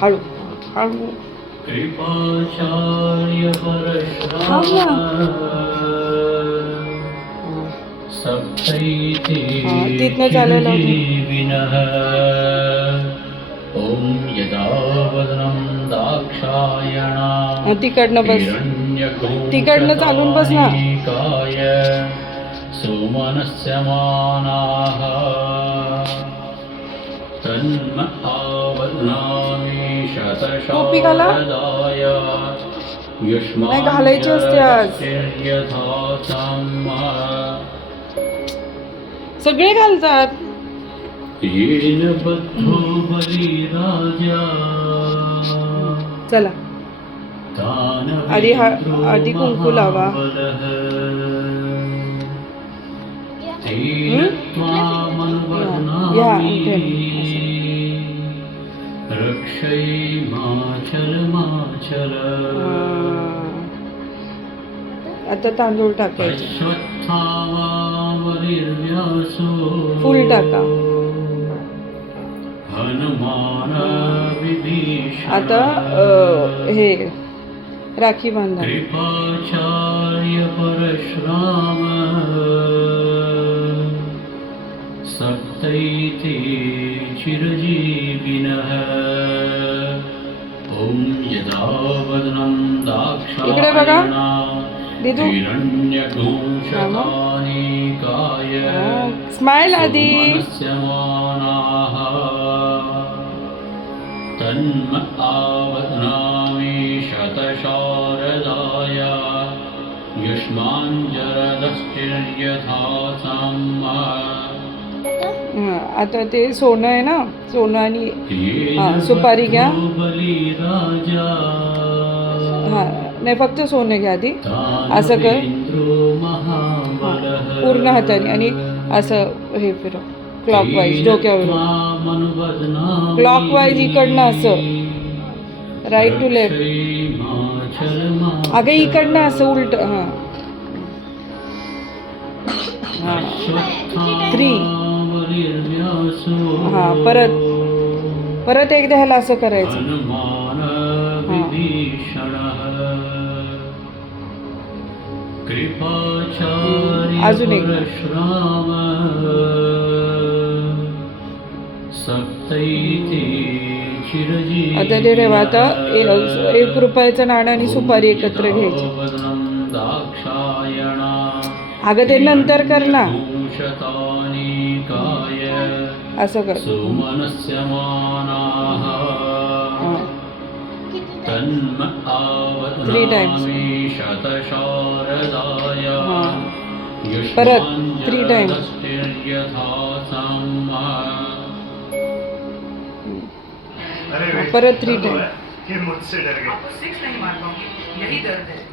हळू हळू कृपाचार्य तिथनं चालायला सप्तैतीर्जीविनः ॐ यदा वदनं दाक्षायणा तिकडनं बस तिकडनं चालून बस ना हिरण्यघोषकाय सोमनस्य मानाः तन्म आवनामि टोपी घाला शतशारदाय नाही घालायची असते आज सगळे घालतात येन बद्धो बलिराजा चला आधी कुंकू लावा रक्षै माचल माचल आता तांदूळ टाकायचे अश्वत्थामावलिर्व्यासो फुल टाका हनुमान विभीषण आता हे राखी बांधा कृपाचार्य परशुराम सप्तैते चिरजीविनः ॐ यदा वदनं इकडे बघा दाक्षायणा दिदू हिरण्यघोषकानिकाय स्माइल आधी सोमनस्य मानाः तन्म आवनामि शतशारदाय युष्माञ्जरदश्चिर्यथा आता ते सोनं आहे ना सोनं आणि सुपारी घ्या हा नाही फक्त सोनं घ्या आधी असं कर पूर्ण हाताने आणि असं हे फिरव क्लॉकवाईज डोक्यावर क्लॉकवाईज इकडनं असं राईट टू लेफ्ट अगं इकडनं असं उलट हां हां 3 हां परत एकदा ह्याला असं करायचं अजून एक आता ते ठेवा आता 1 रुपयाचं नाणं आणि सुपारी एकत्र घ्यायची अगं ते नंतर कर ना असं कर सोमनस्य मानाः तन्म 3 times शतशारदाय परत 3 times परत 3 times